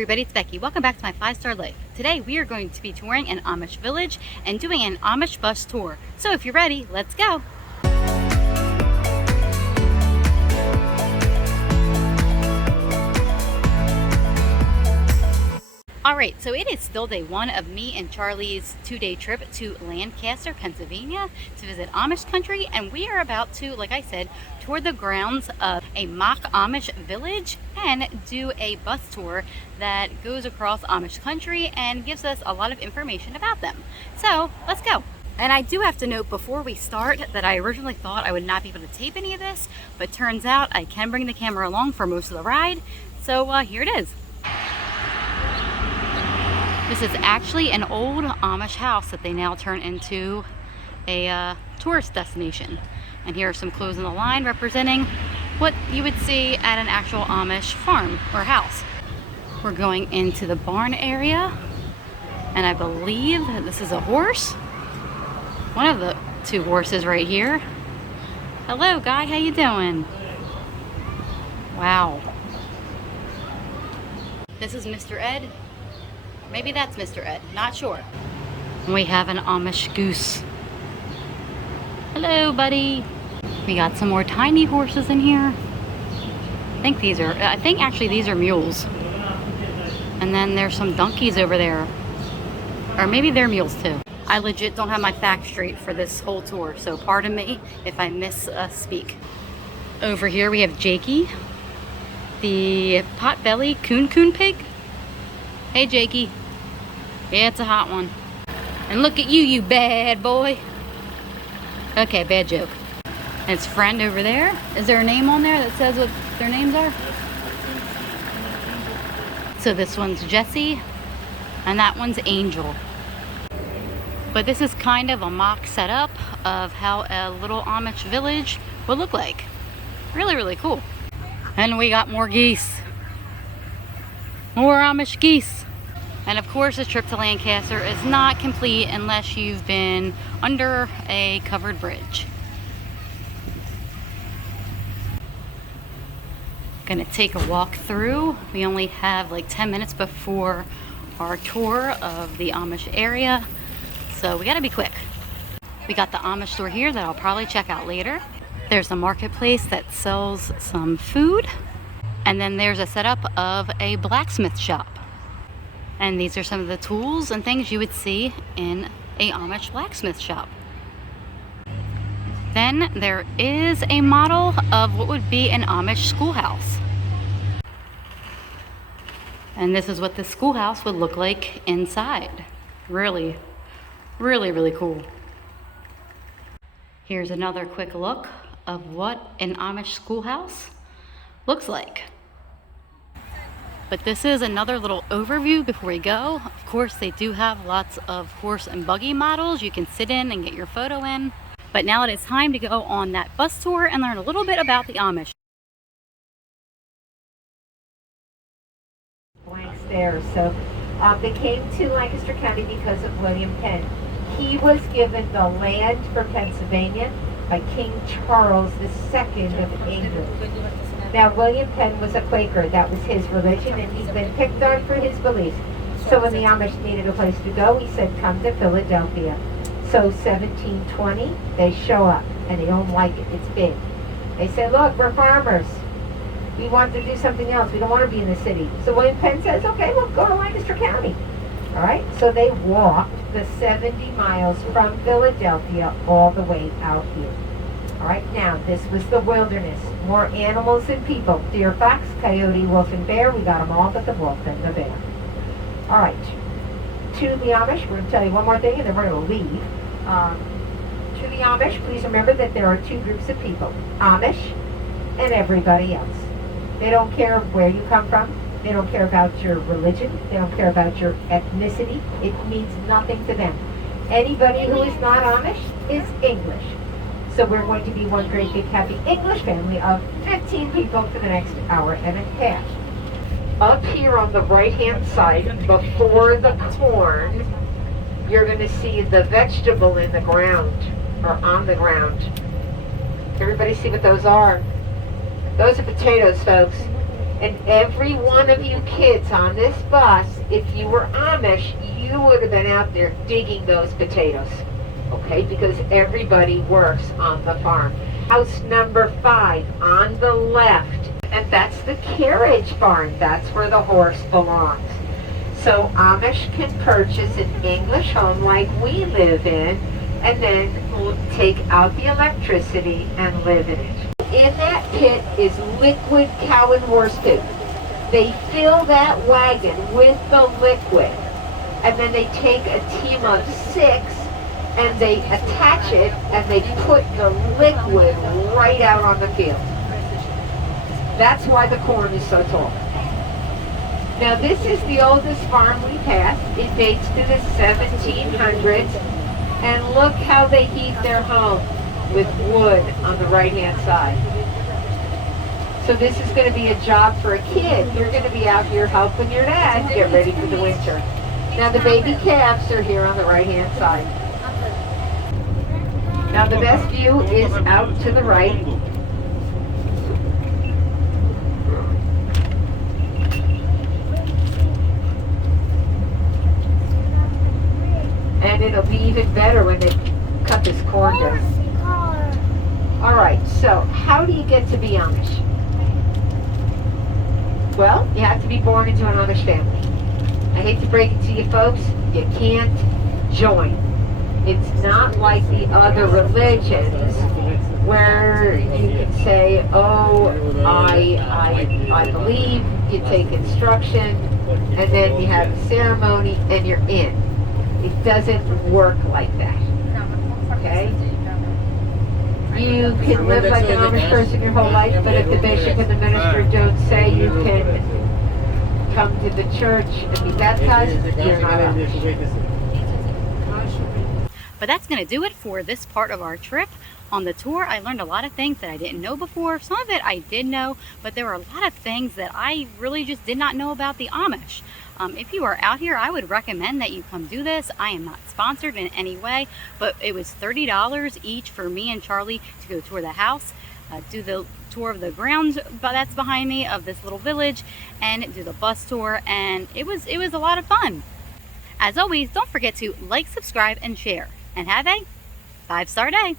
everybody, it's Becky. Welcome back to my 5-Star Life. Today we are going to be touring an Amish village and doing an Amish bus tour. So if you're ready, let's go. Alright, so it is still day one of me and Charlie's 2-day trip to Lancaster, Pennsylvania to visit Amish country, and we are about to, like I said, tour the grounds of a mock Amish village and do a bus tour that goes across Amish country and gives us a lot of information about them. So let's go. And I do have to note before we start that I originally thought I would not be able to tape any of this, but turns out I can bring the camera along for most of the ride. So here it is. This is actually an old Amish house that they now turn into a tourist destination. And here are some clothes on the line representing what you would see at an actual Amish farm or house. We're going into the barn area, and I believe that this is a horse. One of the two horses right here. Hello, guy, how you doing? Wow. This is Mr. Ed. Maybe that's Mr. Ed, not sure. And we have an Amish goose. Hello, buddy. We got some more tiny horses in here. I think actually these are mules. And then there's some donkeys over there. Or maybe they're mules too. I legit don't have my facts straight for this whole tour, so pardon me if I misspeak. Over here we have Jakey, the pot-belly coon pig. Hey, Jakey. Yeah, it's a hot one. And look at you, you bad boy. Okay, bad joke. And it's friend over there. Is there a name on there that says what their names are? So this one's Jessie, and that one's Angel. But this is kind of a mock setup of how a little Amish village would look like. Really, really cool. And we got more geese. More Amish geese. And of course, a trip to Lancaster is not complete unless you've been under a covered bridge. Gonna take a walk through. We only have like 10 minutes before our tour of the Amish area, so we gotta be quick. We got the Amish store here that I'll probably check out later. There's a marketplace that sells some food. And then there's a setup of a blacksmith shop. And these are some of the tools and things you would see in a Amish blacksmith shop. Then there is a model of what would be an Amish schoolhouse. And this is what the schoolhouse would look like inside. Really, really, really cool. Here's another quick look of what an Amish schoolhouse looks like. But this is another little overview before we go. Of course, they do have lots of horse and buggy models you can sit in and get your photo in. But now it is time to go on that bus tour and learn a little bit about the Amish. Blanks there. So they came to Lancaster County because of William Penn. He was given the land for Pennsylvania by King Charles II of England. Now, William Penn was a Quaker. That was his religion, and he's been picked on for his beliefs. So when the Amish needed a place to go, he said, come to Philadelphia. So 1720, they show up, and they don't like it. It's big. They say, look, we're farmers. We want to do something else. We don't want to be in the city. So William Penn says, okay, well, go to Lancaster County. All right? So they walked the 70 miles from Philadelphia all the way out here. All right, now, this was the wilderness. More animals than people. Deer, fox, coyote, wolf, and bear. We got them all but the wolf and the bear. All right. To the Amish, we're going to tell you one more thing, and then we're going to leave. To the Amish, please remember that there are two groups of people. Amish and everybody else. They don't care where you come from. They don't care about your religion. They don't care about your ethnicity. It means nothing to them. Anybody who is not Amish is English. So we're going to be one great big happy English family of 15 people for the next hour and a half. Up here on the right-hand side, before the corn, you're going to see the vegetable in the ground, or on the ground. Everybody see what those are? Those are potatoes, folks. And every one of you kids on this bus, if you were Amish, you would have been out there digging those potatoes. Okay, because everybody works on the farm. House number 5 on the left, and that's the carriage barn. That's where the horse belongs. So Amish can purchase an English home like we live in, and then take out the electricity and live in it. In that pit is liquid cow and horse poop. They fill that wagon with the liquid, and then they take a team of 6 and they attach it and they put the liquid right out on the field. That's why the corn is so tall. Now this is the oldest farm we passed. It dates to the 1700s, and look how they heat their home with wood on the right hand side. So this is going to be a job for a kid. You're going to be out here helping your dad get ready for the winter. Now the baby calves are here on the right hand side. Now the best view is out to the right. And it'll be even better when they cut this corn down. All right, so how do you get to be Amish? Well, you have to be born into an Amish family. I hate to break it to you folks, you can't join. It's not like the other religions where you can say, oh, I believe, you take instruction, and then you have the ceremony and you're in. It doesn't work like that, okay? You can live like an Amish person your whole life, but if the bishop and the minister don't say you can come to the church and be baptized, you're not Amish. But that's going to do it for this part of our trip. On the tour, I learned a lot of things that I didn't know before. Some of it I did know, but there were a lot of things that I really just did not know about the Amish. If you are out here, I would recommend that you come do this. I am not sponsored in any way, but it was $30 each for me and Charlie to go tour the house, do the tour of the grounds that's behind me of this little village, and do the bus tour, and it was a lot of fun. As always, don't forget to like, subscribe, and share, and have a 5-star day.